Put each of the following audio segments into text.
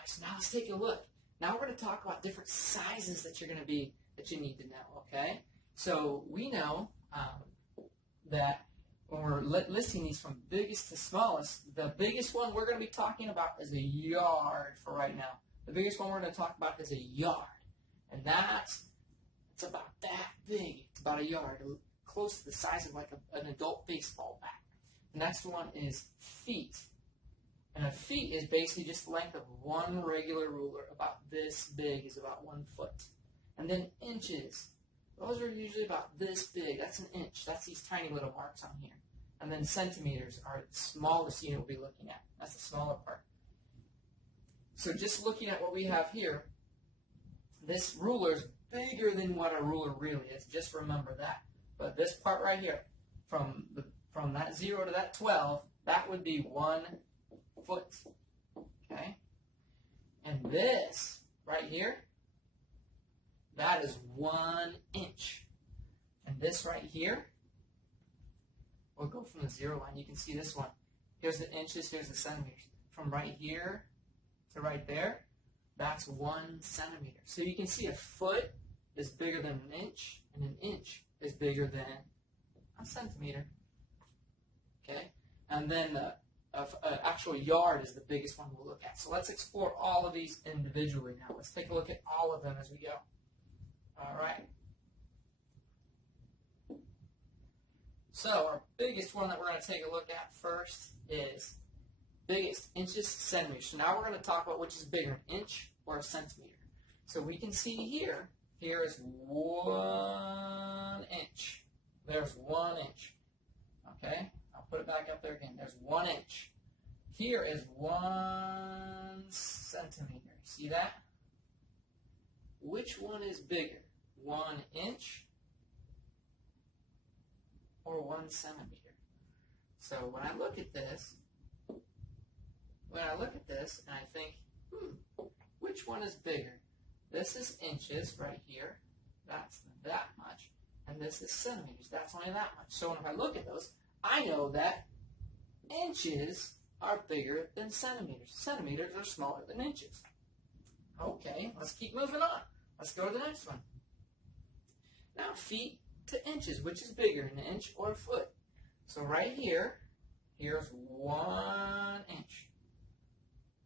right, so now let's take a look. Now we're going to talk about different sizes that you need to know, okay? So we know that when we're listing these from biggest to smallest, the biggest one we're going to be talking about is a yard for right now. The biggest one we're going to talk about is a yard. And it's about that big. It's about a yard, close to the size of like an adult baseball bat. The next one is feet. And a feet is basically just the length of one regular ruler. About this big is about 1 foot. And then inches. Those are usually about this big. That's an inch. That's these tiny little marks on here. And then centimeters are the smallest unit we'll be looking at. That's the smaller part. So just looking at what we have here, this ruler is bigger than what a ruler really is. Just remember that. But this part right here, from that 0 to that 12, that would be 1 foot. Okay? And this right here, that is 1 inch. And this right here, we'll go from the 0 line. You can see this one. Here's the inches, here's the centimeters. From right here to right there, that's 1 centimeter. So you can see a foot is bigger than an inch, and an inch is bigger than a centimeter. Okay? And then the actual yard is the biggest one we'll look at. So let's explore all of these individually now. Let's take a look at all of them as we go. All right. So our biggest one that we're going to take a look at first is biggest, inches, centimeters. So now we're going to talk about which is bigger, an inch or a centimeter. So we can see here is 1 inch. There's 1 inch. Okay? I'll put it back up there again. There's 1 inch. Here is 1 centimeter. See that? Which one is bigger? 1 inch or 1 centimeter? So when I look at this, and I think, which one is bigger? This is inches right here. That's that much. And this is centimeters. That's only that much. So if I look at those, I know that inches are bigger than centimeters. Centimeters are smaller than inches. Okay, let's keep moving on. Let's go to the next one. Now, feet to inches. Which is bigger, an inch or a foot? So right here, here's 1 inch.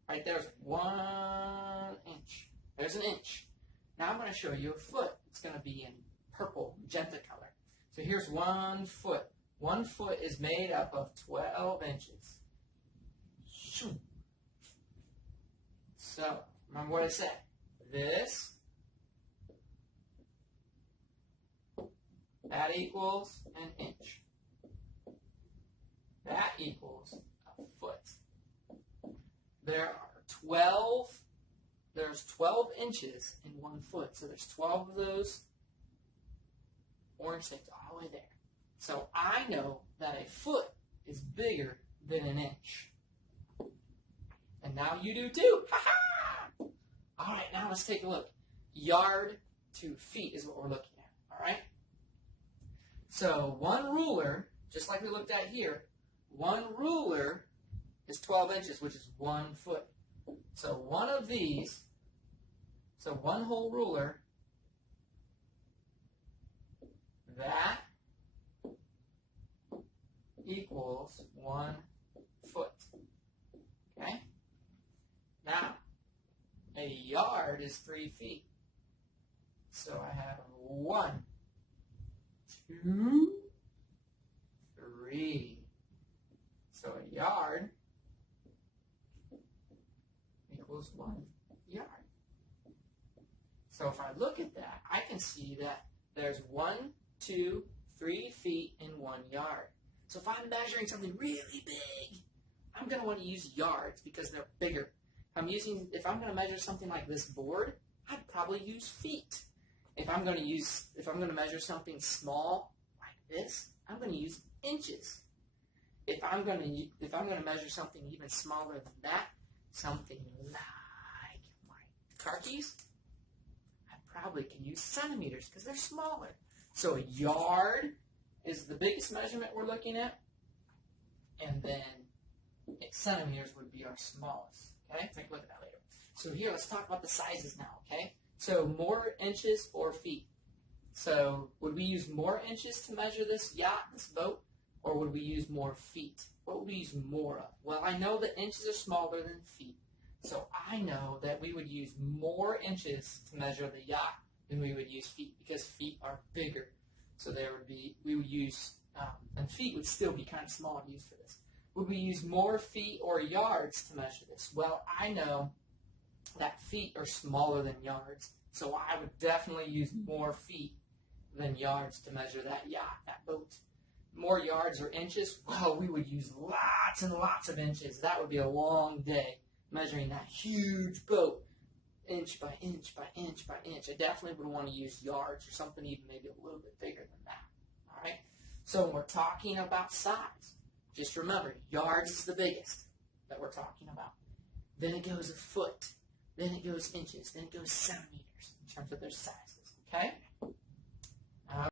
Right there's 1 inch. There's an inch. Now I'm going to show you a foot. It's going to be in purple, magenta color. So here's 1 foot. 1 foot is made up of 12 inches. So, remember what I said. This, that equals an inch. That equals a foot. There's 12 inches in 1 foot. So there's 12 of those orange things all the way there. So I know that a foot is bigger than an inch. And now you do too. Ha-ha! All right, now let's take a look. Yard to feet is what we're looking at. All right? So 1 ruler, just like we looked at here, 1 ruler is 12 inches, which is 1 foot. So one of these, so 1 whole ruler, that equals 1 foot. Okay? Now, a yard is 3 feet. So I have 1, 2, 3. So a yard equals 1 yard. So if I look at that, I can see that there's 1, 2, 3 feet in 1 yard. So if I'm measuring something really big, I'm going to want to use yards because they're bigger. If I'm going to measure something like this board, I'd probably use feet. If I'm going to measure something small like this, I'm going to use inches. If I'm going to measure something even smaller than that, something like my car keys, I probably can use centimeters because they're smaller. So a yard is the biggest measurement we're looking at, and then centimeters would be our smallest. Okay, take a look at that later. So here, let's talk about the sizes now, okay? So more inches or feet? So would we use more inches to measure this yacht, this boat, or would we use more feet? What would we use more of? Well, I know that inches are smaller than feet. So I know that we would use more inches to measure the yacht than we would use feet because feet are bigger. So we would use, and feet would still be kind of small to use for this. Would we use more feet or yards to measure this? Well, I know that feet are smaller than yards, so I would definitely use more feet than yards to measure that yacht, that boat. More yards or inches? Well, we would use lots and lots of inches. That would be a long day measuring that huge boat, inch by inch by inch by inch. I definitely would want to use yards or something even maybe a little bit bigger than that. All right? So when we're talking about size, just remember, yards is the biggest that we're talking about. Then it goes a foot. Then it goes inches. Then it goes centimeters in terms of their sizes. Okay?